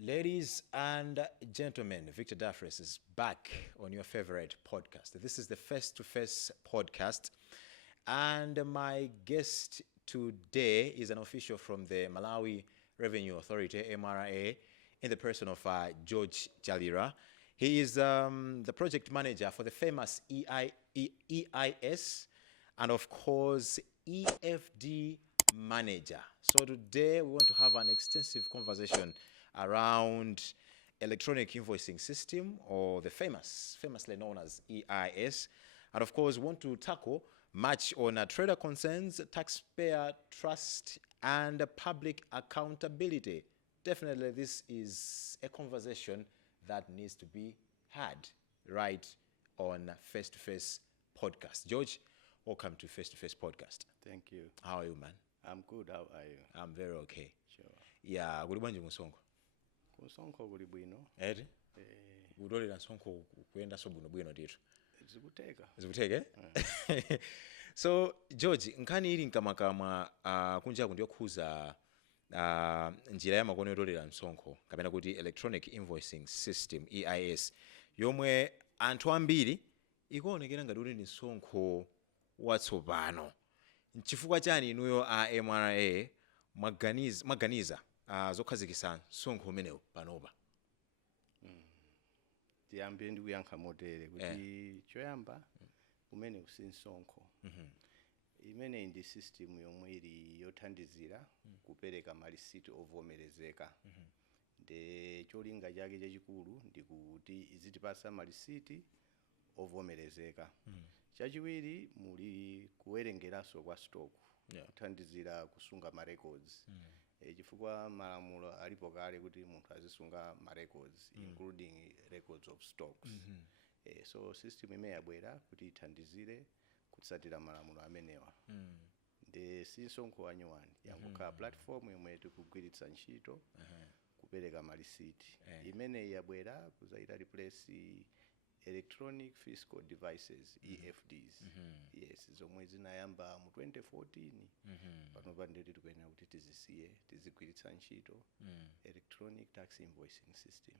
Ladies and gentlemen, Victor Daffries is back on your favorite podcast. This is the Face2Face Podcast, and my guest today is an official from the Malawi Revenue Authority, MRA, in the person of George Chalira. He is the project manager for the famous EIS and, of course, EFD manager. So today we want to have an extensive conversation around Electronic Invoicing System, or the famously known as EIS. And of course, we want to tackle much on trader concerns, taxpayer trust, and public accountability. Definitely, this is a conversation that needs to be had right on Face2Face Podcast. George, welcome to Face2Face Podcast. Thank you. How are you, man? I'm good. How are you? I'm very okay. Sure. Yeah, kuli bwanji musonko. Kusonko kuli bwino. Eti? Udolera nsonko kuyenda so bwino ditu. Zikuteka. So George, nkhani ili nkamakaama kunja kundiyokhuza njira ya makono yotolera msonkho kapena kuti Electronic Invoicing System EIS yomwe anthu ambiri ikuonekera ngati kuti ndi msonkho watsopano. Nchifukwa chani inuyo a MRA mwaganiza zokhazikitsa msonkho umenewu panopa? Tiyambe ndi kuyankha motere kuti choyamba umene usi msonkho. Imene ndi system yomwe ili yothandizira kupereka malisiti ovomerezeka. De cholinga chake chachikulu ndi kuti izitipasa malisiti ovomerezeka. Chachiwiri muli kuwerengeranso kwa stock, kuthandizira kusunga ma records. Chifukwa malamulo alipo kale kuti munthu azisunga ma records, including records of stocks. So system imene yabwera kuti ithandizire kutsatira malamulo amenewa. De si msonkho wanyuwani, yankukhala platform yomwe tikugwiritsa ntchito kupereka malisiti. Imene yabwera kuzaita replace Electronic Fiscal Devices, EFDs. Yes, zomwe zinayamba mu 2014. Panopa ndeti tikuyenera kuti tizisiye, tizigwiritsa ntchito Electronic Tax Invoicing System.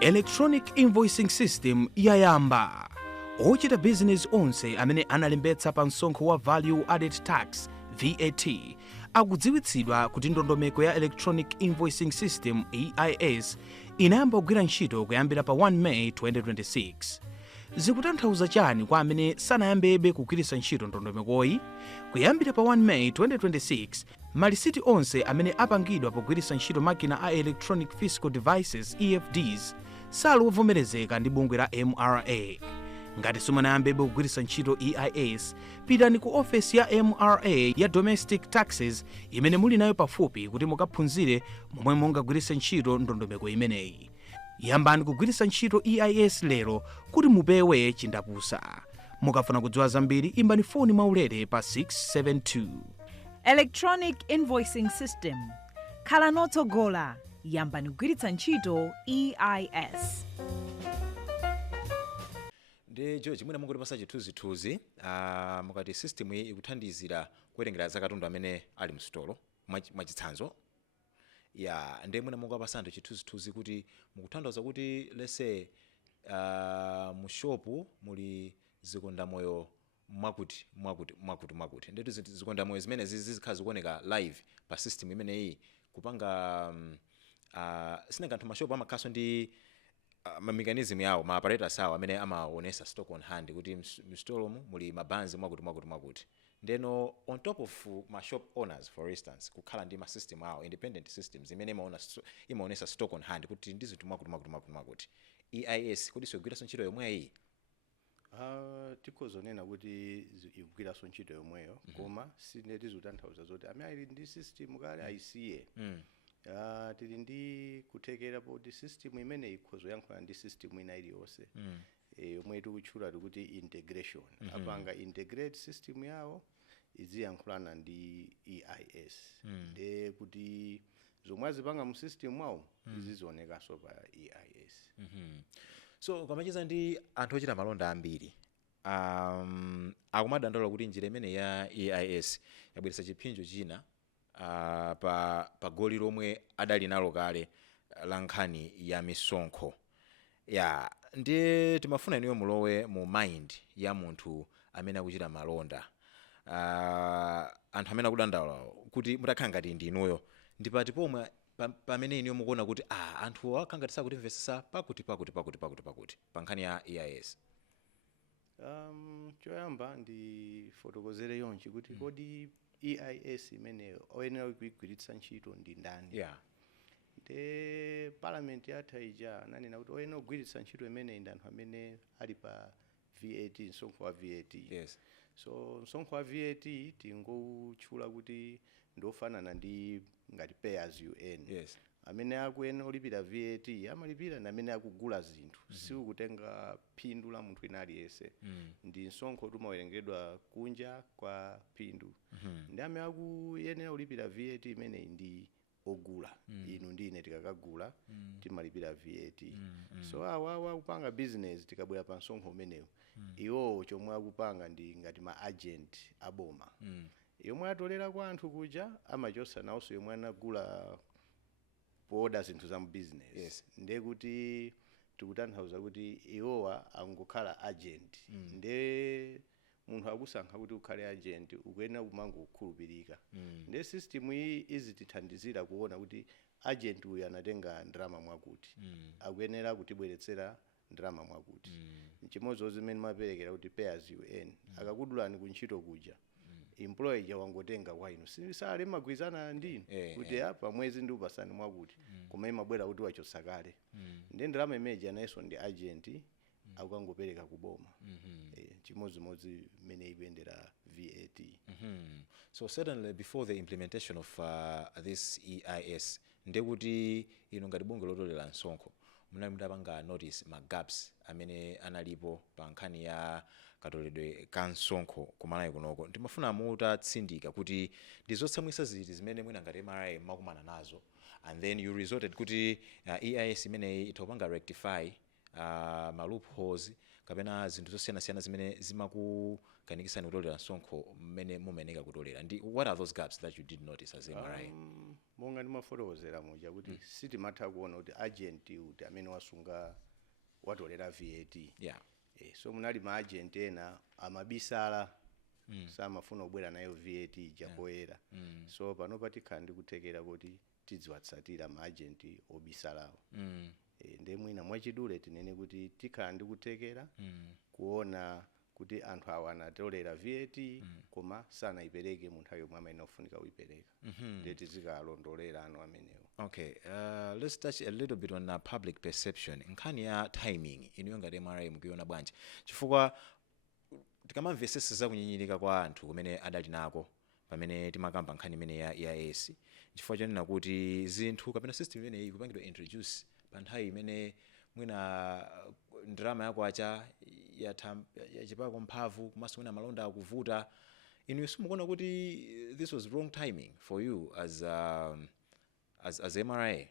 Electronic Invoicing System yayamba. Ochita business onse amene analembetsa pa msonkho wa Value Added Tax, VAT, akudziwitsidwa kuti ndondomeko ya Electronic Invoicing System, EIS, inayamba kugwira ntchito kuyambira pa 1 May 2026. Zikutanthauza chani kwa amene sanayambebe kugwiritsa ntchito ndondomekoyi? Kuyambira pa 1 May 2026, malisiti onse amene apangidwa pogwiritsa ntchito makina a Electronic Fiscal Devices, EFDs, salovomerezeka ndi bungwe la MRA. Ngati simunayambebe kugwiritsa ntchito EIS, pitani ku ofesi ya MRA ya Domestic Taxes imene muli nayo pafupi kuti mukaphunzire momwe mungagwiritse ntchito ndondomeko imeneyi. Yambani kugwiritsa ntchito EIS lero kuti mupewe chindapusa. Mukafuna kudziwa zambiri, imbani foni mwaulere pa 672. Electronic Invoicing System. Khala notsogola, yambani kugwiritsa ntchito EIS. Ndi George, mwina mungotipasa chithunzithunzi mukati system iyi ikuthandizira kuwerengera za katundu amene ali mstolo mwachitsanzo. Ya, ndi mwina mungopasa anthu chithunzithunzi kuti mukutanthauza kuti lese mu shopu muli zikondamoyo mwakuti. Ndetu zikondamoyo zimene zizikhala zikuoneka live pa system imene iyi kupanga sinanga anthu mashopu amakhaso ndi mechanism yawo, ma apparatus awo amene amaonesa stock on hand kuti mstolomu muli mabanzi mwakuti. Ndeno on top of ma shop owners, for instance, kukhala ndi ma system awo, independent systems imene imaonesa stock on hand kuti ndi zinthu mwakuti. EIS kuti sigwiranso ntchito yomweyi? Tikozonena kuti ikugwiranso ntchito yomweyo, koma sineti zikutanthauza zoti amene ali ndi system kale ayisiye. Tili ndi kuthekera poti system imene ikhozoyankhula ndi system ina iliyonse yomwe tikutchula kuti integration. Apanga integrate system yawo iziyankhulana ndi EIS. De kuti zomwe azipanga mu system wawo izizionekanso pa EIS. So kwamachiza ndi anthu ochita malonda ambiri akumadandaula kuti njira imene ya EIS yabweretsa chipinjo china pa goli lomwe adali nalo kale la nkhani ya misonkho ya ndi timafuna inuyo mulowe mu mind ya munthu amene akuchita malonda. Anthu amene akudandaula kuti mutakhala ngati ndi inuyo ndipati pomwe pamene inuyo mukuona kuti anthu akhala ngati sakutimvesesa pakuti pa nkhani ya EIS. Choyamba ndi fotokozere yonchi kuti kodi EIS imene oyenera kuigwiritsa ntchito ndi ndani. Yeah. Nde parliament yatha ija nanena kuti oyenera kugwiritsa ntchito imene ndi anthu amene ali pa VAT, msonkho wa VAT. Yes. So msonkho wa VAT tingotchula kuti ndofanana ndi ngati payers UN. Yes. Amene akuyenera olipira VAT amalipira na amene akugula zinthu. Sikutenga phindu la munthu ina aliyense. Ndi msonkho umawerengedwa kunja kwa phindu. Ndi amene akuyenera olipira VAT imene ndi ogula. Inu ndine tikakagula timalipira VAT. So awa kupanga business tikabwera pa msonkho umenewu. Iwo chomwe akupanga ndi ngati ma agent aboma. Yomwe atolera kwa anthu kuja amachosa nawonso yomwe anagula poda zinthu za business. Yes. Ndiye kuti tikutanthauza kuti iwowa angokhala agent. Ndiye munthu akusankha kuti ukhale agent ukuyenera kumanga kukhulupirika. Ndiye system iyi izitithandizira kuona kuti agent uyu anatenga ndalama mwakuti. Akuyenera kutibweretsera ndalama mwakuti. Chimodzi zimene maperekera kuti payers UN akakudulani kuntchito kuja employee ja wangotenga kwa inu sale magwizana ndinu kuti pa mwezi ndi upasani mwakuti koma imabwera kuti wachosakale. Ndi ndalama imeji anayeso ndi agent akukangopereka kuboma. Chimodzimodzi mene ikuyendera VAT. So certainly before the implementation of this EIS ndekuti inu ngati bungwe lotolera msonkho munali mudapanga notice ma gaps amene analipo pa nkhani ya katoledwe ka msonkho kumalawi kunoko. Ndimafuna mutatsindika kuti ndi zotsamwisa ziti zimene mwina ngati MRA makumana nazo and then you resorted kuti EIS imene itapanga rectify ma loopholes kapena zinthu zosiyanasiyana zimene zimakukanikisani kutolera msonkho mmene mumeneka kutolera. Ndi what are those gaps that you did notice as MRA? Monga ndimafotokozera muja kuti sitimatha kuona kuti agent uti amene wasunga watolera VAT. Yeah. So munali ma agent ena amabisala samafuna kubwera nayo VAT japoera. So pano patikhala ndi kuthekera kuti tidziwatsatira ma agent obisalawo. Ndiye mwina mwachidule tinene kuti tikhala ndi kuthekera kuona kuti anthu awa anatolera VAT koma sanayipereke munthu yomwe amene ofunika kuyipereka. Ndiye tizikalondolera anu amenewo. Okay, let's touch a little bit on public perception. Nkhani ya timing inuyo ngati MRA mukuiona bwanji? Chifukwa tikamamvesesa za kunyinyirika kwa anthu kumene adali nako pamene timakamba nkhani imene ya EIS. Chifukwa chonena kuti zinthu kapena system imene ikupangidwa introduce pa nthawi imene mwina ndalama yako acha yachepako mphamvu komanso mwina malonda akuvuta. Inu simukuona kuti this was wrong timing for you as MRA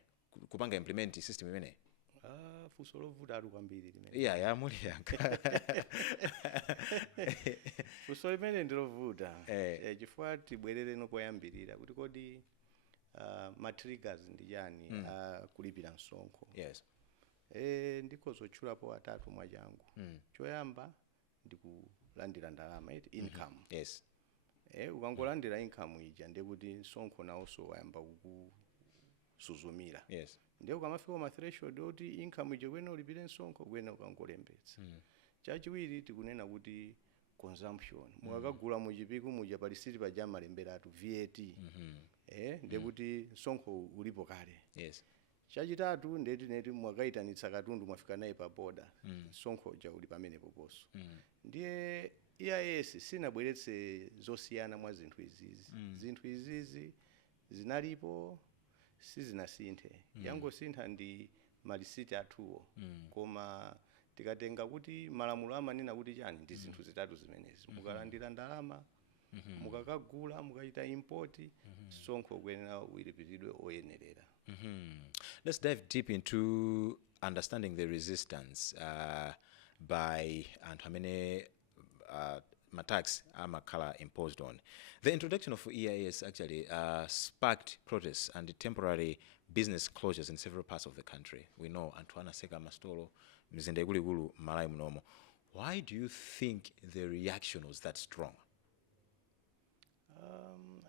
kupanga implement system imene? Funso lovuta ali kwambiri limene. Yeah, muli yanka. Funso limene ndilovuta. Chifukwa tibwerere no poyambirira kuti kodi ma triggers ndi chani kulipira msonkho. Yes. Ndikozotchulapo atatu mwachangu. Choyamba ndikulandira ndalama income. Yes. Ukangolandira income ija ndikuti msonkho nawonso wayamba kukusuzumira. Yes. Ndiye ukamafika ma threshold oti income ija kwene ulipire msonkho kwene ukangolembetsa. Chachiwiri tikunena kuti consumption. Mukakagula muchipiku muja palisiti paja malemberatu VAT. Ndiye kuti msonkho ulipo kale. Yes. Chachitatu ndeti mwakaitanitsa katundu mwafika naye pa boda. Msonkho uja uli pamene poposo. Ndiye EIS sinabweretse zosiyana mwa zinthu izizi. Zinthu izizi zinalipo sizinasinthe. Yangosintha ndi malisiti athuwo. Koma tikatenga kuti malamulo amanena kuti chani ndi zinthu zitatu zimenezi. Mukalandira ndalama, mukakagula, mukachita import, msonkho kuyenera ulipiridwe oyenerera. Let's dive deep into understanding the resistance by anthu amene tax amakhala imposed on. The introduction of EIS actually sparked protests and temporary business closures in several parts of the country. We know Antoine Seka Mastolo, Mzinde Gulu, Malawi Mnomo. Why do you think the reaction was that strong?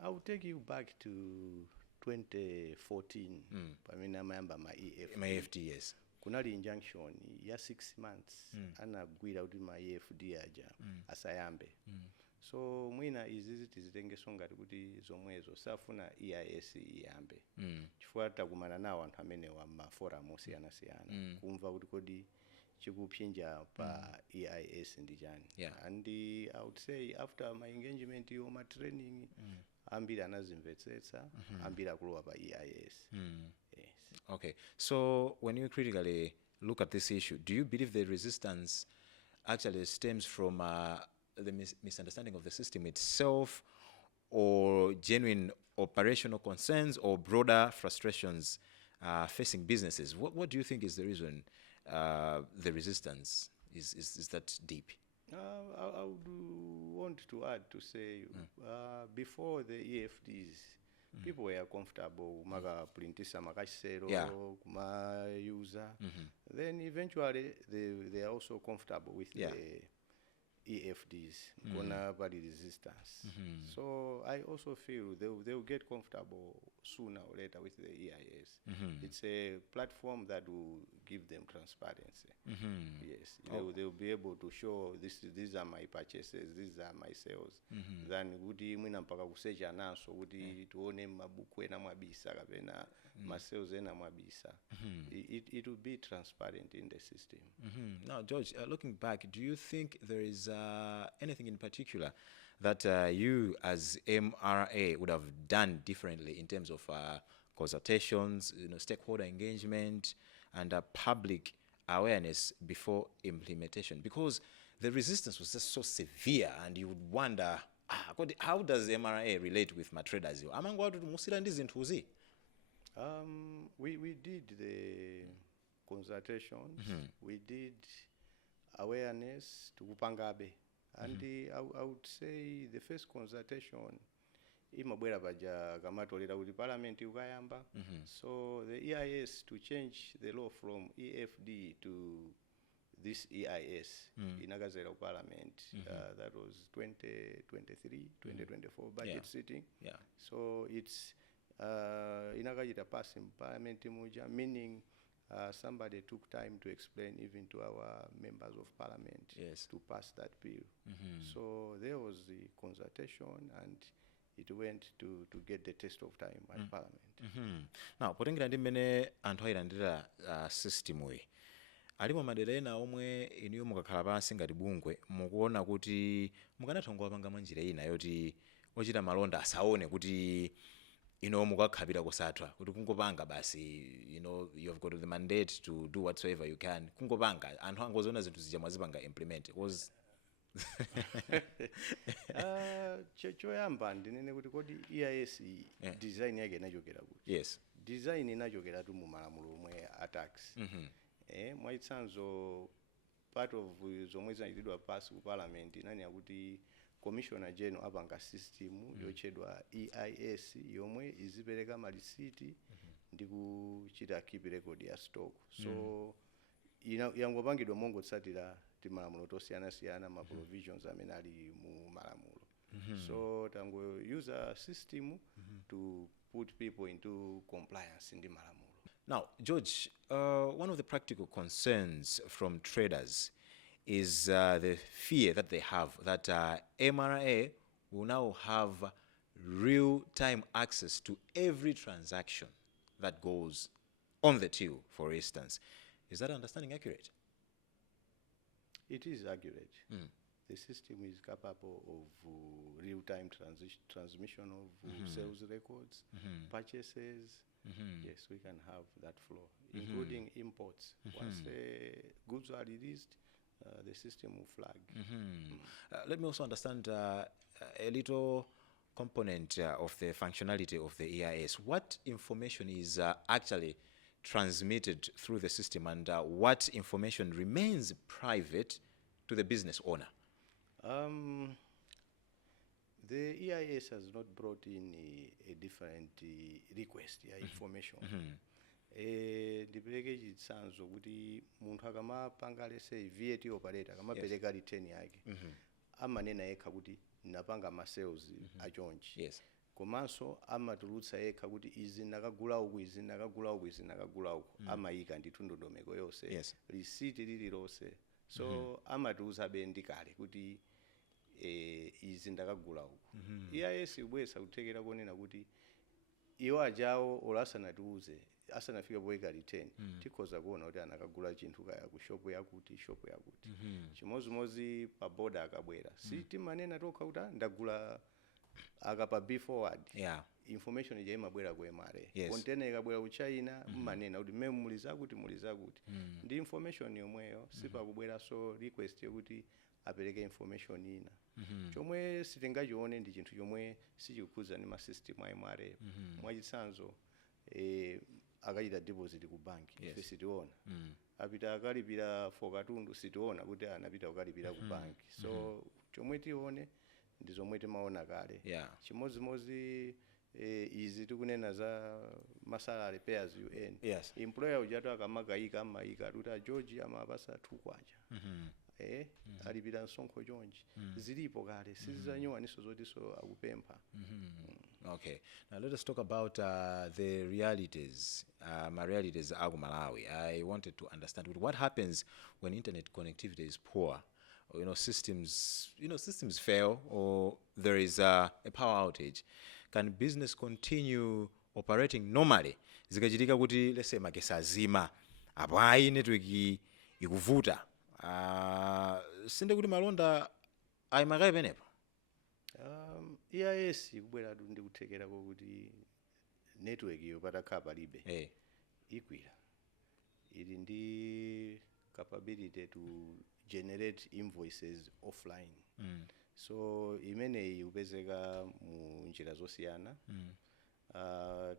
I will take you back to 2014. Pamene amayamba ma EFD, yes. Kunali injunction ya 6 months anagwira kuti ma EFD aja asayambe. So mwina izizi tizitengeso ngati kuti zomwezo safuna EIS iyambe. Chifukwa takumana nawo anthu amene wa maforum osiyana-siyana kumva kuti kodi chikupsinja pa EIS ndi chani. And I would say after my engagement yo ma training ambiri anazimvetsetsa ambiri akulowa pa EIS. Yes. Okay, so when you critically look at this issue, do you believe the resistance actually stems from the misunderstanding of the system itself, or genuine operational concerns, or broader frustrations facing businesses? What do you think is the reason the resistance is that deep? I would want to add to say before the EFDs, people were comfortable maka printisa makasero kuma user. Then eventually they are also comfortable with the EFDs, gonna body resistance. So I also feel they will get comfortable sooner or later with the EIS. It's a platform that will give them transparency. Yes, they will be able to show these are my purchases, these are my sales. Then kuti mwina mpaka kuseja naso kuti tuone mabuku ena mwabisa kapena ma sales ena mwabisa. It will be transparent in the system. Now, George, looking back, do you think there is anything in particular that you as MRA would have done differently in terms of consultations, stakeholder engagement, and public awareness before implementation? Because the resistance was just so severe, and you would wonder, how does MRA relate with my traders? We did the consultations, we did awareness to Kupangabe, and I would say the first consultation imabwera baja kamatolera kuti parliament ukayamba. So the EIS to change the law from EFD to this EIS inakazera parliament. That was 2023-2024 budget sitting. So it's inakajita pass in parliament muja, meaning somebody took time to explain even to our members of parliament to pass that bill. So there was the consultation, and it went to get the test of time at parliament. Now, potengera ndi mmene anthu ayilandira system we alipo madera ena omwe iniyo mukakhala pansi ngati bungwe mukuona kuti mukanathangowa panga mwanjira ina yoti ochita malonda asaone kuti mukakhabira kusathwa kuti kungopanga basi, you've got the mandate to do whatsoever you can, kungopanga anthu angoziona zinthu zija mwazipanga implement. Was choyamba ndinene kuti kodi EIS design yake inachokera kuti? Yes, design inachokera tu mu malamulo omwe a tax. Mwaitsanzo part of zomwe zinachitidwa pasi ku parliament inani yakuti commissioner general apanga system yochedwa EIS yomwe izipereka malisiti ndi kuchita keep record ya stock. So yangopangidwa mongotsatira timalamulo tosiyana-siyana ma provisions amene ali mu malamulo. So tango use a system to put people into compliance ndi malamulo. Now, George, one of the practical concerns from traders is the fear that they have that MRA will now have real-time access to every transaction that goes on the till, for instance. Is that understanding accurate? It is accurate. The system is capable of real-time transmission of sales records, purchases. Yes, we can have that flow, including imports. Once goods are released, the system will flag. Let me also understand a little component of the functionality of the EIS. What information is actually transmitted through the system, and what information remains private to the business owner? The EIS has not brought in a different request ya information. Ndipereke chitsanzo kuti munthu akamapanga let's VAT operator akamapereka return yake amanena yekha kuti napanga ma sales achonchi. Komanso amatulutsa yekha kuti izi nakagula uku izi nakagula uku izi nakagula uku amayika ndithu ndondomeko yonse receipt lililonse. So amatulutsa bendikale kuti izi ndakagula uku. EIS ibwesa kuthekera konena kuti iwo ajawo olasanatiuze asanafika poyika return tikhoza kuona kuti anakagula chinthu kaya ku shop yakuti chimozimozi pa boda akabwera sitimanena tokha kuti ndagula akapa be forward information ija imabwera ku MRA. Container ikabwera ku China mmanena kuti mmene mulizakuti ndi information yomweyo sipakubwera so request yokuti apereke information ina. Chomwe sitingachione ndi chinthu chomwe sichikukhuza ni ma system a MRA. Mwachitsanzo akachita deposit ku banki ife sitiona. Apita akalipira for katundu sitiona kuti anapita kukalipira ku banki. So chomwe tione ndi zomwe timaona kale. Chimozimozi izi tikunena za masalary payers UN. Employer ujatu akamakayika amayika kuti a George amapasa 2 kwacha. Alipira msonkho chonchi zilipo kale sizizanyowaniso zotiso akupempha. Okay, now let us talk about the realities, my realities aku Malawi. I wanted to understand what happens when internet connectivity is poor. Systems fail or there is a power outage. Can business continue operating normally? Zikachitika kuti let's say magesi azima apo ayi network ikuvuta. Sinde kuti malonda ayimakayi penepo. EIS ikubwera ndi kuthekera kuti network iyo patakhala palibe ikwira ili ndi capability to generate invoices offline. So imeneyi upezeka mu njira zosiyana.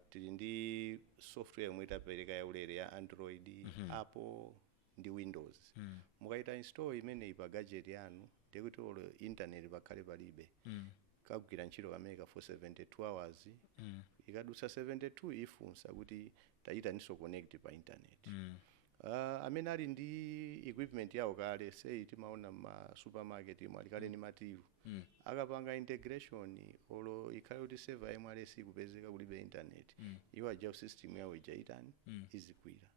Tili ndi software yomwe tapereka yaulere ya Android, Apple ndi Windows. Mukaita install imeneyi pa gadget yanu ndikuti olo internet pakhale palibe. Kagwira ntchito kameka for 72 hours. Ikadusa 72 ifunsa kuti tachitaniso connect pa internet. Amene ali ndi equipment yawo kale sei timaona ma supermarket imwe alikale ni mativu. Akapanga integration olo ikhale kuti server MRA ikupezeka kulibe internet. Iwo ajawo system yawo ijaitani izikwira.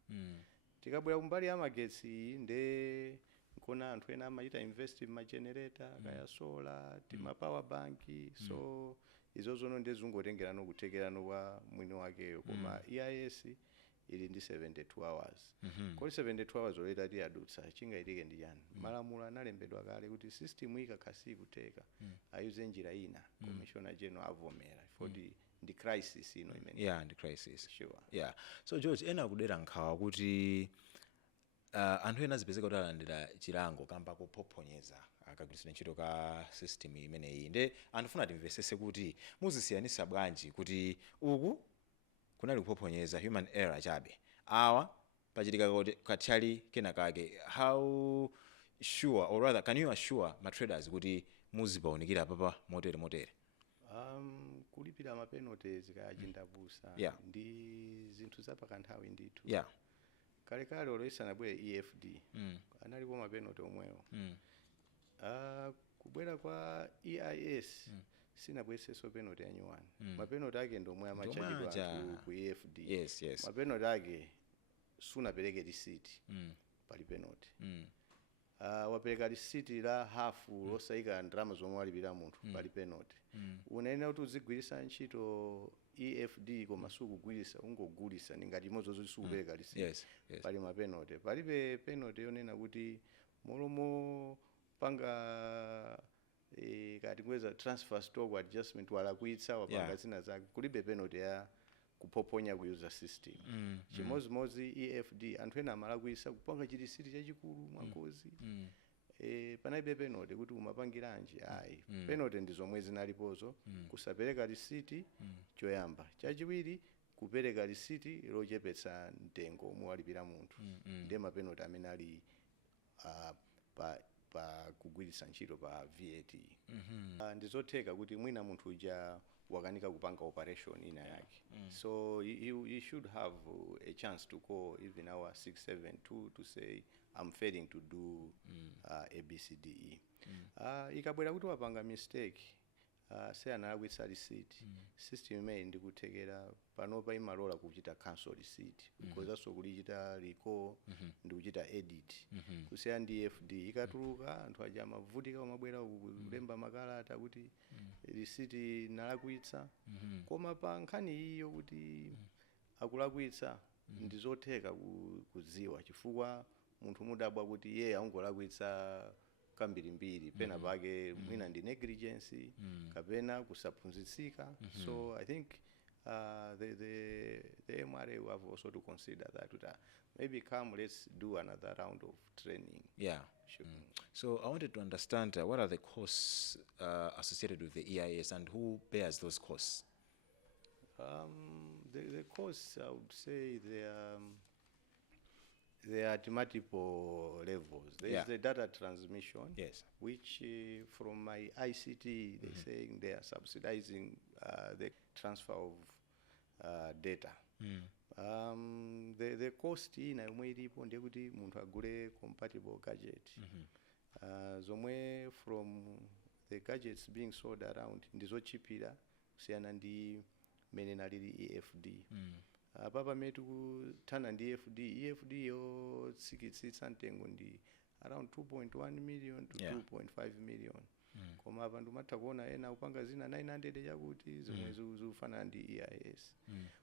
Tikabwera kumbali ya magetsi nde nkona anthu ena amachita invest in ma generator kaya solar tima power bank. So izo zono ndezungotengerano kuthekerano kwa mwini wakeyo koma EIS ili ndi 72 hours. Kodi 72 hours oleta tiyadutsa chingaitike ndi chani. Malamulo analembedwa kale kuti system ikakhasi kuteka ayuze njira ina. Commissioner General avomera for the crisis ino imene. The crisis. Sure. So George ena kudera nkhawa kuti anthu ena azipezeka kuti alandira chilango kamba kuphophonyeza akagwiritsa ntchito ka system imeneyi. Nde anthu funa timvesese kuti muzisiyanisa bwanji kuti uku kunali kuphophonyeza human error chabe awa pachitika kathali kenakake. How sure or rather can you assure ma traders kuti muzibaonikira papa motere? Kulipira ma penalties kaya chindabusa ndi zinthu zapakanthawi ndithu. Kale olo isanabwere EFD analipo ma penalty omwewo. Kubwera kwa EIS sinabweseso penalty anyuwani. Ma penalty ake ndomwe amachajidwa ku EFD. Ma penalty ake sunapereke receipt pali penalty. Wapereka receipt la half losayika ndalama zomwe walipira munthu pali penalty. Unayenera kuti uzigwiritsa ntchito EFD koma sukugwiritsa ungogulitsa ngati imodzi sikupereka receipt. Pali ma penalty. Palibe penalty yonena kuti molomo panga kati kweza transfer stock adjustment walakwitsa wapanga zina zake kulibe penalty ya kuphoponya ku user system. Chimozimozi EFD anthu ena amalakwitsa kupanga chirisiti chachikulu mwangozi. Panaibe penalty kuti umapangiranji ayi. Penalty ndi zomwe zinalipozo kusapereka receipt choyamba. Chachiwiri kupereka receipt lochepetsa mtengo omwe walipira munthu. Ndi ma penalty amene ali pa pa kugwiritsa ntchito pa VAT. Ndizotheka kuti mwina munthu uja wakanika kupanga operation ina yake. So you should have a chance to call even our 672 to say I'm failing to do ABCDE. Ikabwera kuti wapanga mistake, say analakwitsa receipt, system imene ndikuthekera panopa imalola kuchita cancel receipt because aso kulichita recall ndikuchita edit kusiyana ndi EFD ikatuluka anthu aja amavutika omabwera kulemba makalata kuti receipt nalakwitsa koma pa nkhani iyo kuti akulakwitsa ndizotheka kudziwa chifukwa munthu mudabwa kuti yeye aungolakwitsa kambirimbiri pena pake mwina ndi negligence kapena kusaphunzitsika. So I think the MRA will have also to consider that maybe let's do another round of training. Yeah. Sure. So I wanted to understand what are the costs associated with the EIS and who bears those costs? The costs, I would say they are at multiple levels. There is the data transmission, which from my ICT, they're saying they are subsidizing the transfer of data. The cost in yomwe ilipo ndiye kuti munthu agule compatible gadget. Zomwe from the gadgets being sold around ndizochipira kusiyana ndi mene nalili EFD. Papa metu kuthana ndi EFD yotsikitsitsa mtengo ndi around 2.1 million to 2.5 million. Koma apa ndimatha kuona ena upanga zina 900 chakuti zomwe zikufanana ndi EIS.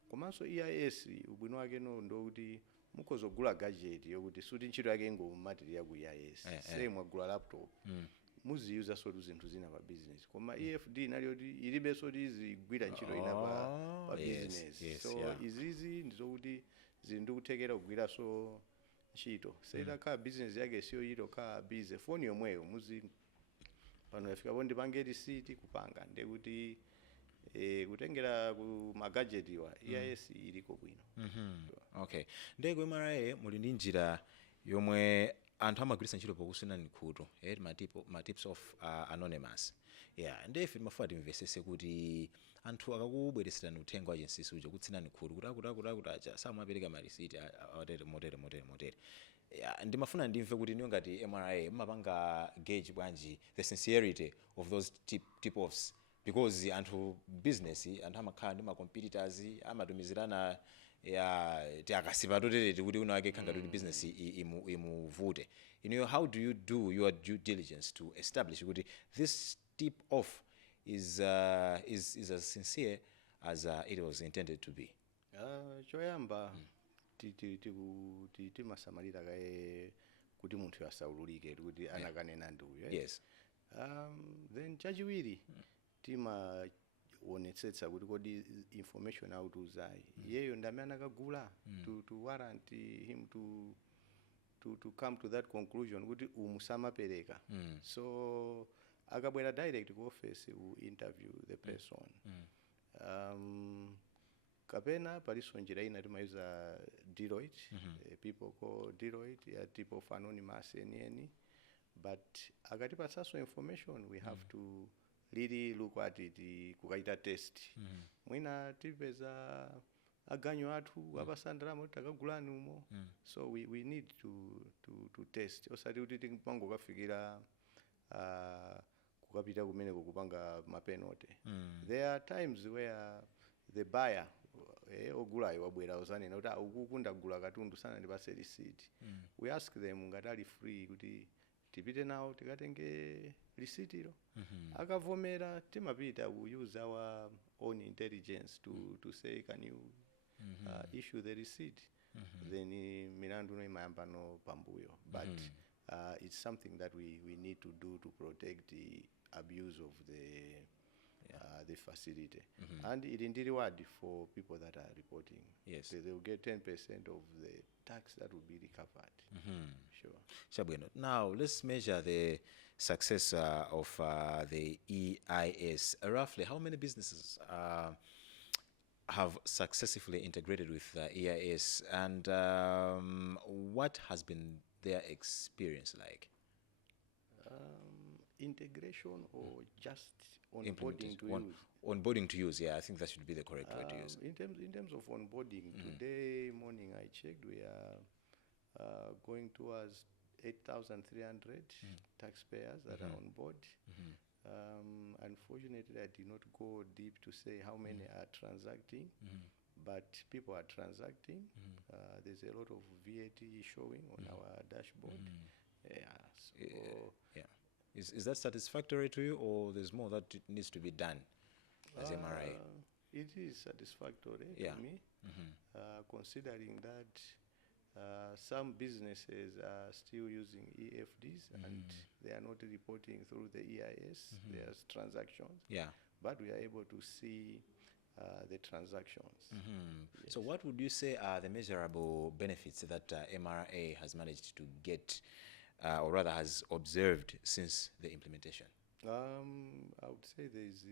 Komanso EIS ubwino wake ndo kuti mukozogula gadget yokuti suti ntchito yake ngomaterial ku EIS. Same mwagula laptop. Muziyuza so zinthu zina pa business. Koma EFD naliyoti ilibe so izigwira ntchito ina pa business. So izizi ndizokuti zindikuthekera kugwira so ntchito. Sayidakhala business yake siyo yito khala busy phone yomweyo muzi pano yafika bondi pange receipt kupanga ndekuti kutengera ku magadget iwa EIS iliko bwino. Okay. Ndego MRA muli ndi njira yomwe anthu amagwiritsa ntchito pokusina nkhutu ma tips of anonymous. Ndefe timafuwa timvesese kuti anthu akakubweretserani uthenga wa agency uja kutsina nkhutu kuti acha samapereka ma receipt motere. Ndimafuna ndimve kuti niyo ngati MRA mapanga gauge bwanji the sincerity of those tip-offs because anthu business anthu amakhala ndi ma competitors amatumizirana tiakasipa totereti kuti unawake khanga kuti business imuvute. How do you do your due diligence to establish kuti this tip-off is as sincere as it was intended to be? Choyamba timasamalira kaye kuti munthu asaululike kuti anakanena nduyo. Yes. Then chachiwiri timaonetsetsa kuti kodi information autiuzayi yeyo ndamene akagula to warrant him to come to that conclusion kuti umusamapereka. So akabwera direct ku office u interview the person. Kapena paliso njira ina timayuza Deloitte, people call Deloitte, type of anonymous any, but akatipatsaso information we have to really look at it kukaita test. Mwina tipeza aganyo athu apasandalamo takagulani umo. So we need to test. Osati kuti tipango kafikira kukapita kumene kupanga mapenote. There are times where the buyer ogulayo wabwera uzanena kuti ukukunda gula katundu sana ndipase receipt. We ask them ngati ali free kuti tipite nawo tikatenge receipt ilo. Akavomera timapita we use our own intelligence to say can you issue the receipt. Then milandu no imayamba no pambuyo. But it's something that we need to do to protect the abuse of the facility. And it indeed reward for people that are reporting. Yes. They will get 10% of the tax that will be recovered. Sure. Shabueno. Now let's measure the success of the EIS. Roughly, how many businesses have successfully integrated with EIS, and what has been their experience like? integration or just onboarding Implementation. to use? Onboarding to use, yeah, I think that should be the correct word to use. In terms of onboarding, today morning I checked, we are going towards 8,300 taxpayers that are on board. Unfortunately, I did not go deep to say how many are transacting, but people are transacting. There's a lot of VAT showing on our dashboard. Yeah. So Yeah. Is that satisfactory to you, or there's more that needs to be done as MRA? it is satisfactory Yeah. to me, considering that some businesses are still using EFDs and they are not reporting through the EIS, their transactions, Yeah. but we are able to see the transactions. So what would you say are the measurable benefits that MRA has managed to get, or rather has observed since the implementation? I would say there's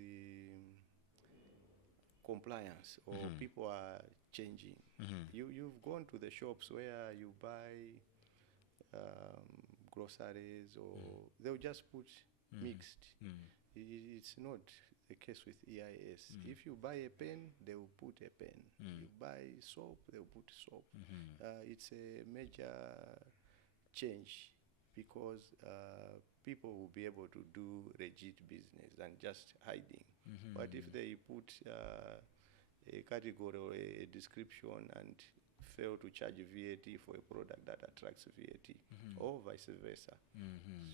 compliance, or people are changing. You've gone to the shops where you buy groceries, or they'll just put mixed. It's not the case with EIS. If you buy a pen, they will put a pen. You buy soap, they'll put soap. It's a major change, because people will be able to do legit business than just hiding. But if they put a category or a description and fail to charge VAT for a product that attracts VAT, or vice versa.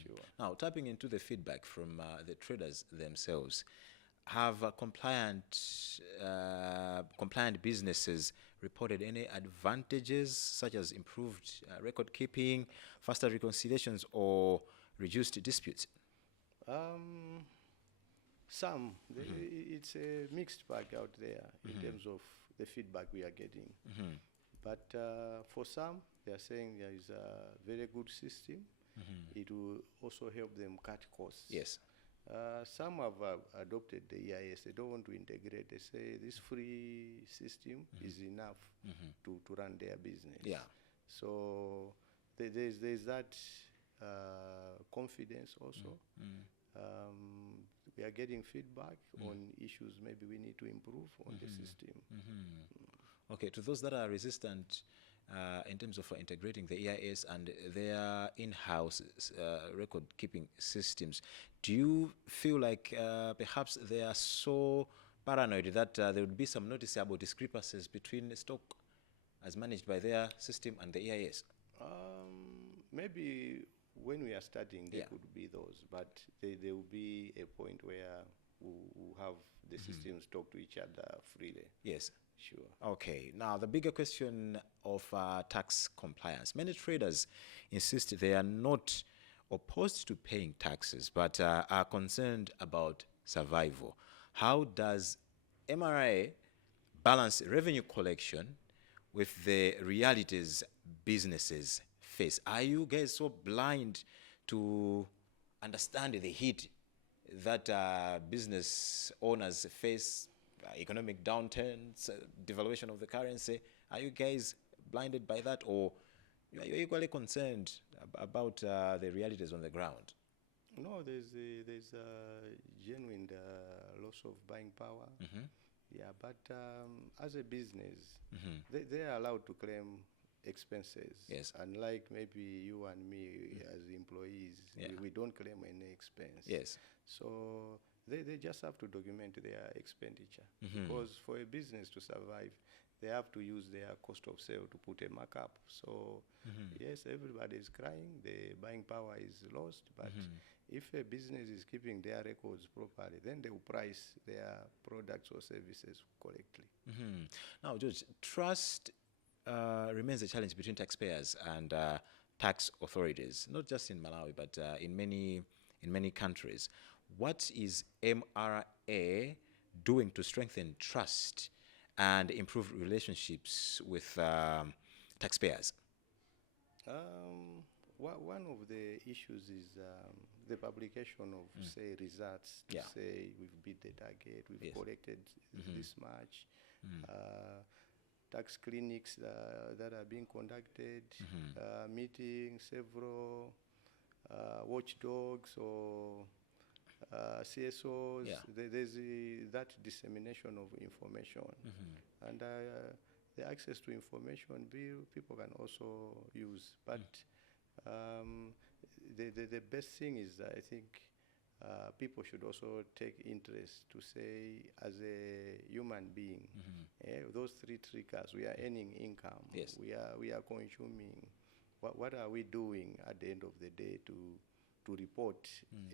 Sure. Now, tapping into the feedback from the traders themselves, have compliant businesses reported any advantages, such as improved record keeping, faster reconciliations, or reduced disputes? Some. It's a mixed bag out there in terms of the feedback we are getting. But for some, they are saying there is a very good system. It will also help them cut costs. Yes. Some have adopted the EIS. They don't want to integrate. They say this free system is enough to run their business. Yeah. So there's that confidence also. We are getting feedback on issues maybe we need to improve on the system. Okay, to those that are resistant in terms of integrating the EIS and their in-house record-keeping systems, do you feel like perhaps they are so paranoid that there would be some noticeable discrepancies between stock as managed by their system and the EIS? Maybe when we are starting, there Yeah. could be those, but there will be a point where we'll have the systems talk to each other freely. Yes. Sure. Okay, now the bigger question of tax compliance. Many traders insist they are not opposed to paying taxes, but are concerned about survival. How does MRA balance revenue collection with the realities businesses face? Are you guys so blind to understand the heat that business owners face? Economic downturns, devaluation of the currency. Are you guys blinded by that, or are you equally concerned about the realities on the ground? No, there's a genuine loss of buying power. Yeah, but as a business, they are allowed to claim expenses. Yes. Unlike maybe you and me as employees, Yeah. we don't claim any expense. Yes. So they just have to document their expenditure, because for a business to survive, they have to use their cost of sale to put a markup. So yes, everybody is crying, the buying power is lost, but if a business is keeping their records properly, then they will price their products or services correctly. Now, George, trust remains a challenge between taxpayers and tax authorities, not just in Malawi, but in many countries. What is MRA doing to strengthen trust and improve relationships with taxpayers? One of the issues is the publication of, say, results to Yeah. say we've beat the target, we've Yes. collected this much. Tax clinics that are being conducted, meeting several watchdogs or CSOs, Yeah. there's that dissemination of information. And the access to information people can also use. But the best thing is, I think, people should also take interest to say, as a human being, those three triggers, we are earning income, Yes. we are consuming. What are we doing at the end of the day to report,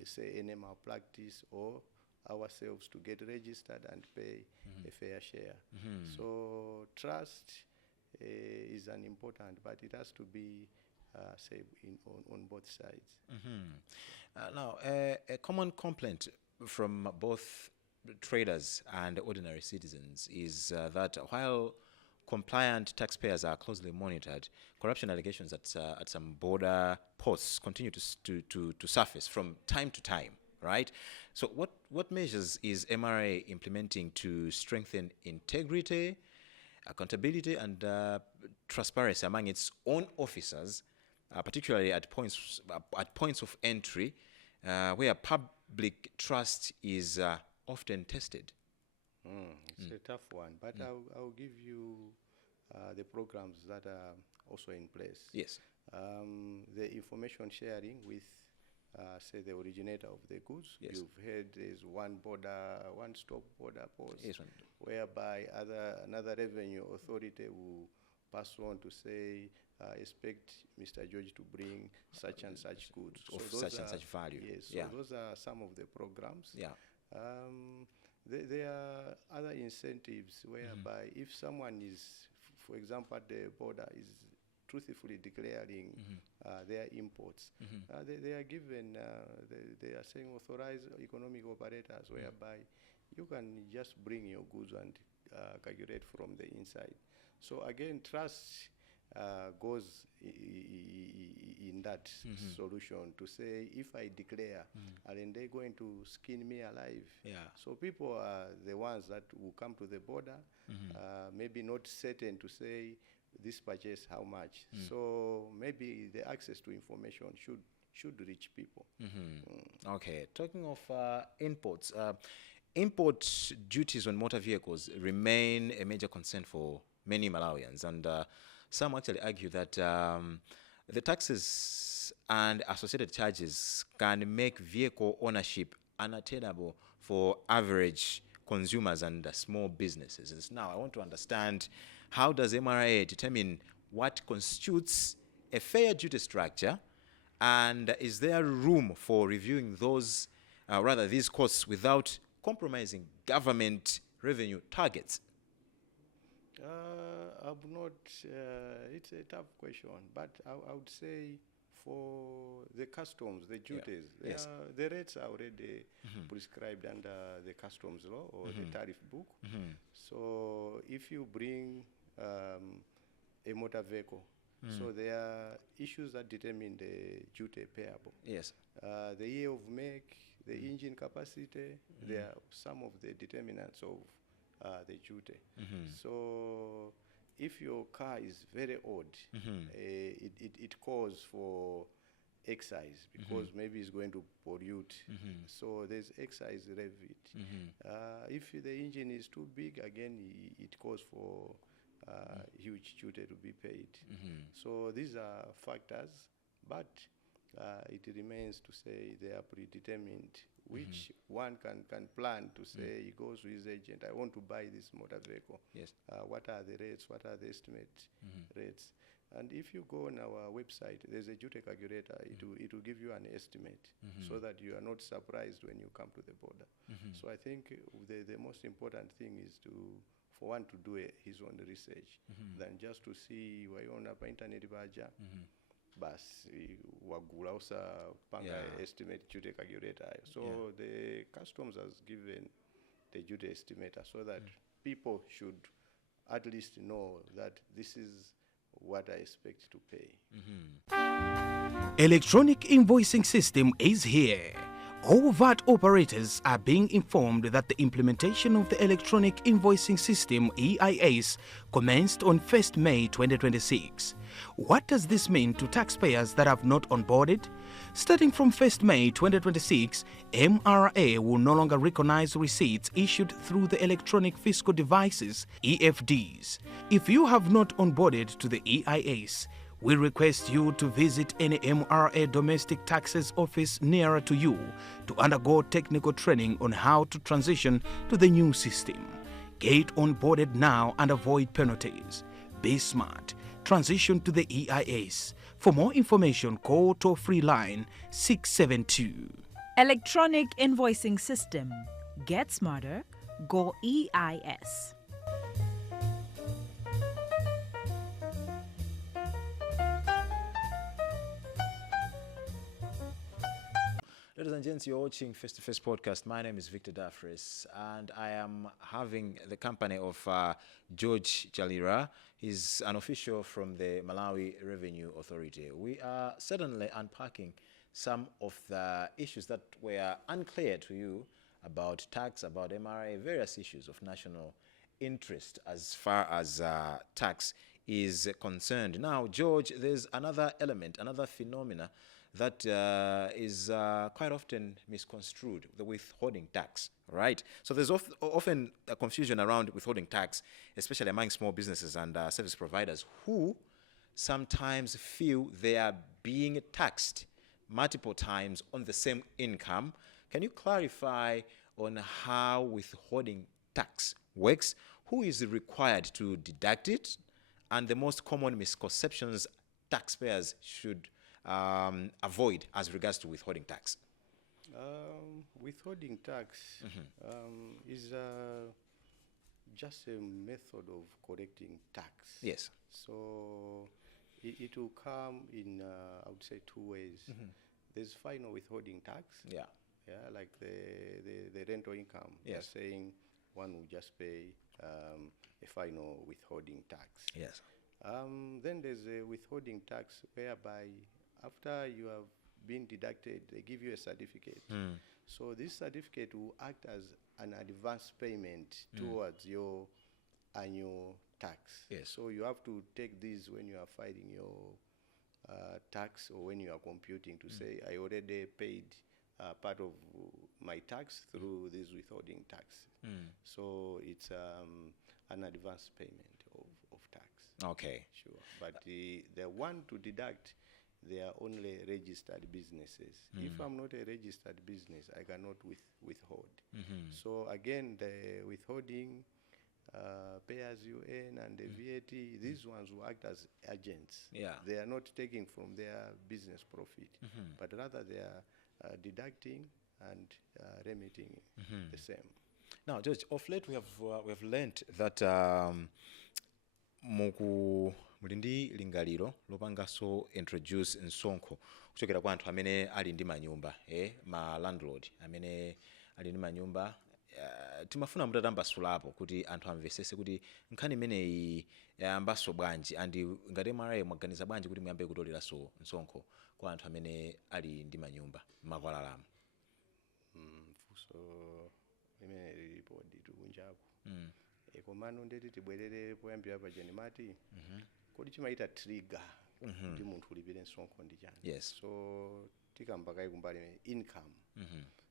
say, any malpractice or ourselves to get registered and pay a fair share? So trust is an important, but it has to be say on both sides. Now, a common complaint from both traders and ordinary citizens is that while compliant taxpayers are closely monitored, corruption allegations at some border posts continue to surface from time to time, right? So what measures is MRA implementing to strengthen integrity, accountability, and transparency among its own officers, particularly at points of entry where public trust is often tested? It's a tough one, but I'll give you the programs that are also in place. Yes. The information sharing with, say, the originator of the goods. Yes. You've heard there's one-stop border post, Yes. whereby another revenue authority will pass on to say, expect Mr. George to bring such and such goods. Of those such and such value. Yes, so Yeah. those are some of the programs. Yeah. There are other incentives whereby if someone is, for example, at the border is truthfully declaring their imports, they are given, they are saying authorized economic operators whereby you can just bring your goods and calculate from the inside. So again, trust goes in that solution to say, if I declare, are they going to skin me alive? Yeah. So people are the ones that will come to the border, maybe not certain to say this purchase how much. So maybe the access to information should reach people. Okay, talking of imports, import duties on motor vehicles remain a major concern for many Malawians, and some actually argue that the taxes and associated charges can make vehicle ownership unattainable for average consumers and small businesses. And now I want to understand, how does MRA determine what constitutes a fair duty structure, and is there room for reviewing these costs without compromising government revenue targets? It's a tough question, but I would say for the customs, the duties, Yes. the rates are already prescribed under the customs law or the tariff book. So if you bring a motor vehicle, so there are issues that determine the duty payable. Yes. The year of make, the engine capacity, there are some of the determinants of the duty. So if your car is very old, it calls for excise because maybe it's going to pollute. So there's excise levy. If the engine is too big, again, it calls for huge duty to be paid. So these are factors, but it remains to say they are predetermined, which one can plan to say, he goes to his agent, I want to buy this motor vehicle. Yes. What are the rates? What are the estimate rates? And if you go on our website, there's a duty calculator. It will give you an estimate so that you are not surprised when you come to the border. So I think the most important thing is for one to do his own research than just to see waiona pa internet baja. Basi wagula usa panga estimate duty calculator. So the customs has given the duty estimator so that people should at least know that this is what I expect to pay. Electronic Invoicing System is here. All VAT operators are being informed that the implementation of the Electronic Invoicing System EIS commenced on 1st May 2026. What does this mean to taxpayers that have not onboarded? Starting from 1st May 2026, MRA will no longer recognize receipts issued through the electronic fiscal devices, EFDs. If you have not onboarded to the EIS, we request you to visit any MRA domestic taxes office nearer to you to undergo technical training on how to transition to the new system. Get onboarded now and avoid penalties. Be smart. Transition to the EIS. For more information, call toll-free line 672. Electronic Invoicing System. Get smarter. Go EIS. Ladies and gents, you're watching Face2Face Podcast. My name is Victor Daffries, and I am having the company of George Chalira. He's an official from the Malawi Revenue Authority. We are certainly unpacking some of the issues that were unclear to you about tax, about MRA, various issues of national interest as far as tax is concerned. Now, George, there's another element, another phenomena that is quite often misconstrued, the withholding tax, right? So there's often a confusion around withholding tax, especially among small businesses and service providers who sometimes feel they are being taxed multiple times on the same income. Can you clarify on how withholding tax works? Who is required to deduct it? And the most common misconceptions taxpayers should avoid as regards to withholding tax? Withholding tax is just a method of collecting tax. Yes. So it will come in, I would say, two ways. There's final withholding tax. Yeah. Yeah, like the rental income. Yes. They're saying one will just pay a final withholding tax. Yes. Then there's a withholding tax whereby after you have been deducted, they give you a certificate. So this certificate will act as an advance payment towards your annual tax. Yes. So you have to take this when you are filing your tax or when you are computing to say, I already paid part of my tax through this withholding tax. So it's an advance payment of tax. Okay. Sure. But the one to deduct, they are only registered businesses. If I'm not a registered business, I cannot withhold. So again, the withholding, pay as you earn, and the VAT, these ones will act as agents. Yeah. They are not taking from their business profit, but rather they are deducting and remitting the same. Now, George, of late we have learned that muli ndi lingaliro lopanganso introduce msonkho kuchokera kwa anthu amene ali ndi manyumba, ma landlord amene ali ndi manyumba. Timafuna mutatambasulapo kuti anthu amvesese kuti nkhani imeneyi yayambanso bwanji, andi ngati MRA mwaganiza bwanji kuti muyambe kutoleranso msonkho kwa anthu amene ali ndi manyumba m'makwalalamu. Funso imene lilipo tikunjapo. Komano ndeti tibwerere poyambira pa January kodi chimaita trigger kuti munthu ulipire msonkho ndi chani. Yes. So tikamba kai kumbali income.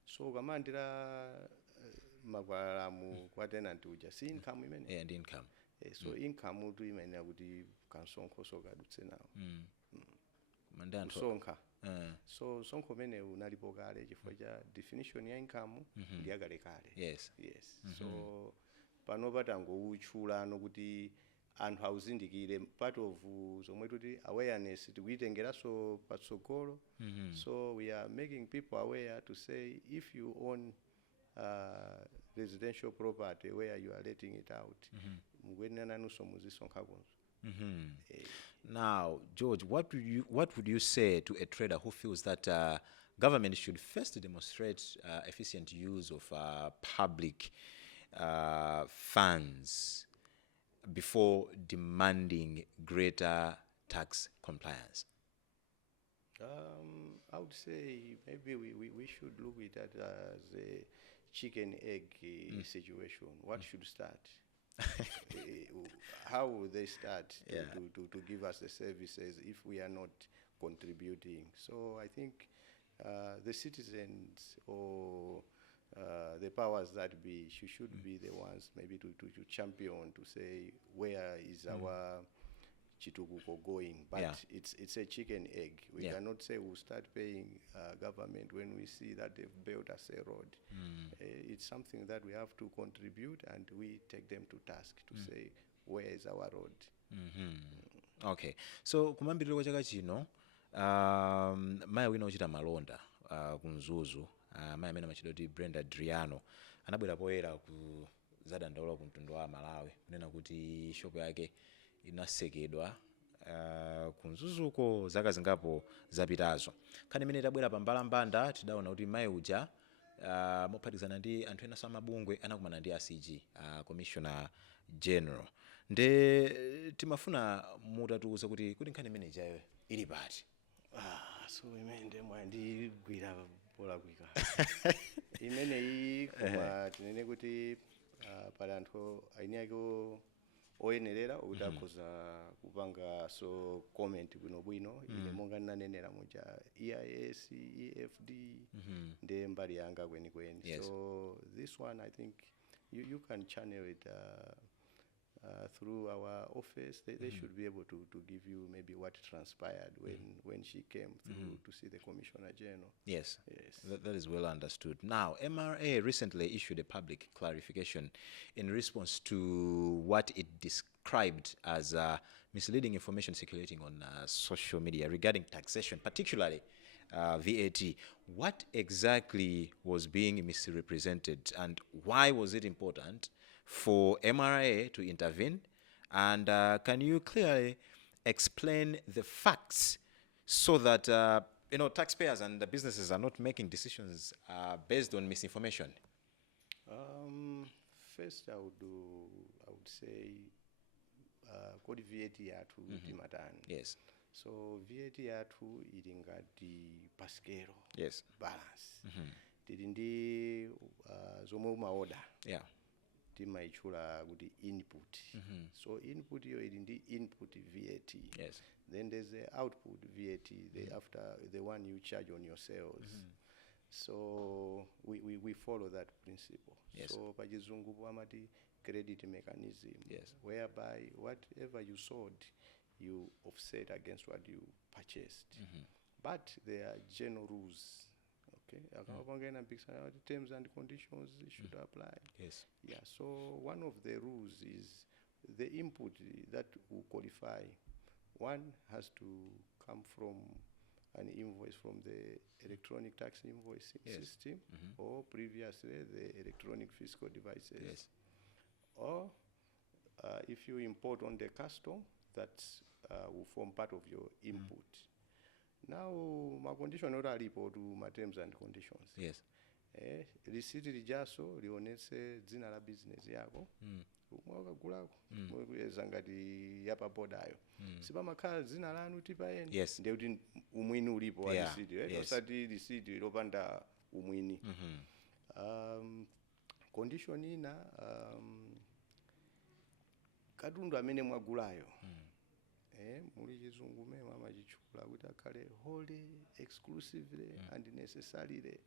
So ukamandira makwalalamu kwa tenant uja si income imene. Yeah, ndi income. So income tu imayenera kuti kansonkho sokadutse nawo. Mandanto. Sonkha. So sonkho mene unalipo kale chifukwa cha definition ya income ndi yakale kale. Yes. Yes. So pano patangowutchulano kuti anthu auzindikire part of zomwe kuti awareness tikuitengeranso patsogolo. So we are making people aware to say if you own residential property where you are letting it out, mukuyenananso muzisonkhakonso. Now, George, what would you say to a trader who feels that government should first demonstrate efficient use of public funds before demanding greater tax compliance? I would say maybe we should look at it as a chicken egg situation. What should start? How will they start to give us the services if we are not contributing? So I think the citizens or the powers that be should be the ones maybe to champion, to say where is our chitukuko going, but it's a chicken egg. We cannot say we'll start paying government when we see that they've built us a road. It's something that we have to contribute, and we take them to task to say where is our road. Okay, so kumambiriro kwa chaka chino maya wina uchita malonda kunzuzu maya amene amachita kuti Brenda Adriano anabwera poyera ku zadandaula ku mtundu wa Malawi kunena kuti shopu yake inasekedwa kunzuzuko zaka zingapo zapitazo. Nkhani imene tabwera pa mbalambanda tidaona kuti mayi uja mophatikizana ndi anthu ena samabungwe anakumana ndi ACG Commissioner General. Nde timafuna mutatiuza kuti nkhani imene ijayo ili pati. So imene ndemwe ndigwira pola kwika. Imene iyi kuma tinene kuti pala anthu aini yake oyenerera ukuthi akhoza kupanga so comment bwinobwino ine monga nanenera muja EIS, EFD nde mbali yanga kwenikweni. So this one I think you can channel it through our office. They should be able to give you maybe what transpired when she came through to see the Commissioner General. Yes. That is well understood. Now, MRA recently issued a public clarification in response to what it described as misleading information circulating on social media regarding taxation, particularly VAT. What exactly was being misrepresented, and why was it important for MRA to intervene? And can you clearly explain the facts so that taxpayers and the businesses are not making decisions based on misinformation? First, I would say kodi VAT yathu timatani. Yes. So VAT yathu ili ngati paskero. Yes. Balance. Tili ndi zomwe umaoda. Yeah. Timaichula kuti input. So input yo ili ndi input VAT. Yes. Then there's the output VAT, the one you charge on your sales. So we follow that principle. Yes. So pachizungu amati credit mechanism. Yes. Whereby whatever you sold, you offset against what you purchased. But there are general rules. Okay, terms and conditions should apply. Yes. Yeah. So one of the rules is the input that will qualify. One has to come from an invoice from the Electronic Tax Invoicing System, or previously the Electronic Fiscal Devices. Yes. Or if you import on the custom, that will form part of your input. Now, my condition not alipo to my terms and conditions. Yes. Receipt lijaso lionese dzina la business yako. Mwakagulako zangati yapa bodayo. Sipamakhala dzina lanu tipayeni. Yes. Nde kuti umwini ulipo wa receipt. Osati receipt lopanda umwini. Condition ina katundu amene mwagulayo. Muli chizungu mema amachichula kuti akhale wholly, exclusively and necessarily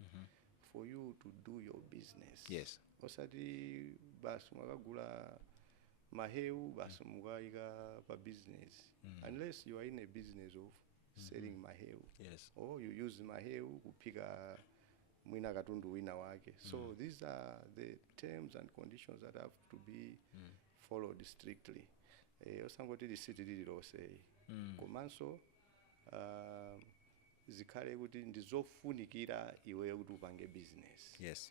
for you to do your business. Yes. Osati basi mwakagula mahewu basi mukayika pa business. Unless you are in a business of selling mahewu. Yes. Or you use mahewu kupika mwina katundu wina wake. So these are the terms and conditions that have to be followed strictly. Osangoti receipt lililose. Komanso zikhale kuti ndizofunikira iwe kuti upange business. Yes.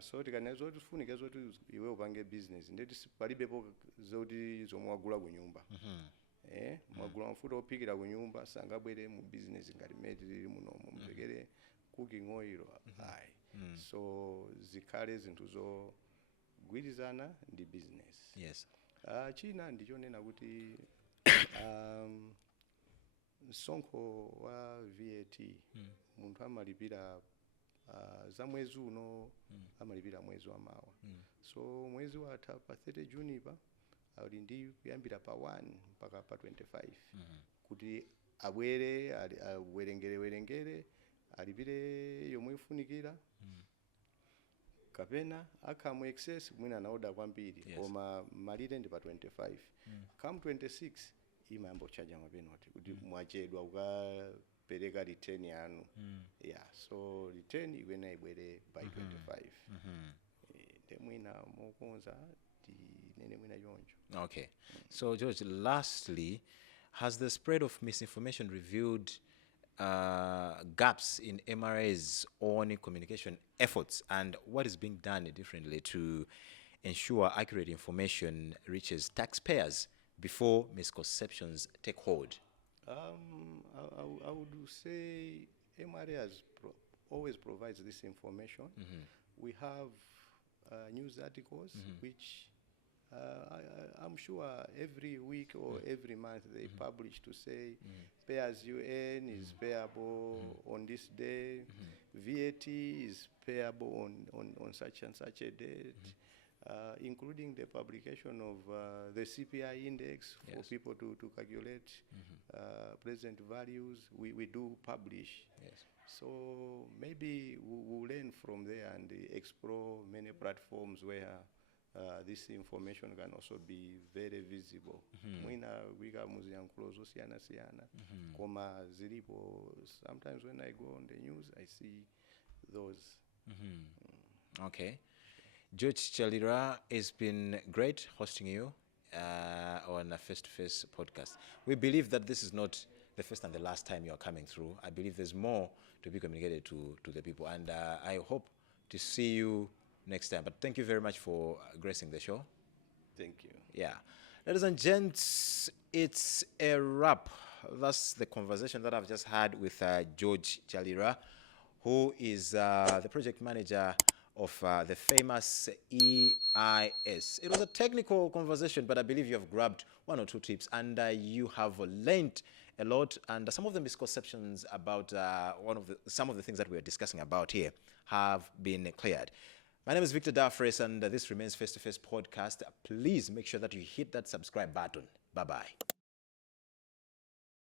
So tikanazo tifunike zoti iwe upange business ndeti palibepo zoti zomwagula ku nyumba. Mwagula mafuta opikira ku nyumba sangabwere mu business ngati meti lili muno mumvekere cooking oil. So zikhale zinthu zogwirizana ndi business. Yes. China ndichonena kuti msonkho wa VAT munthu amalipira za mwezi uno amalipira mwezi wa mawa so mwezi watha pa 30 June pa ali ndi kuyambira pa 1 mpaka pa 25 kuti abwere werengere alipire yomwe ifunikira kapena akhamu excess mwina anaoda kwambiri koma malire ndi pa 25 come 26 imayamba kuchaja mapenalty kuti mwachedwa ukapereka return yanu so return ikwena ibwere by 25 mwina mokonza tinene mwina yonjo. Okay, so George, lastly, has the spread of misinformation revealed gaps in MRA's own communication efforts, and what is being done differently to ensure accurate information reaches taxpayers before misconceptions take hold? I would say MRA always provides this information. We have news articles which I'm sure every week or every month they publish to say pay as you earn is payable on this day, VAT is payable on such and such a date, including the publication of the CPI index for people to calculate present values. We do publish. So maybe we'll learn from there and explore many platforms where this information can also be very visible. Mwina wika muziyankhulo zosiyana koma zilipo. Sometimes when I go on the news I see those. Okay, George Chalira, it's been great hosting you on a Face2Face podcast. We believe that this is not the first and the last time you are coming through. I believe there's more to be communicated to the people, and I hope to see you next time. But thank you very much for gracing the show. Thank you. Yeah. Ladies and gents, it's a wrap. That's the conversation that I've just had with George Chalira, who is the project manager of the famous EIS. It was a technical conversation, but I believe you have grabbed one or two tips, and you have learned a lot, and some of the misconceptions about some of the things that we are discussing about here have been cleared. My name is Victor Daffries, and this remains Face2Face Podcast. Please make sure that you hit that subscribe button. Bye-bye.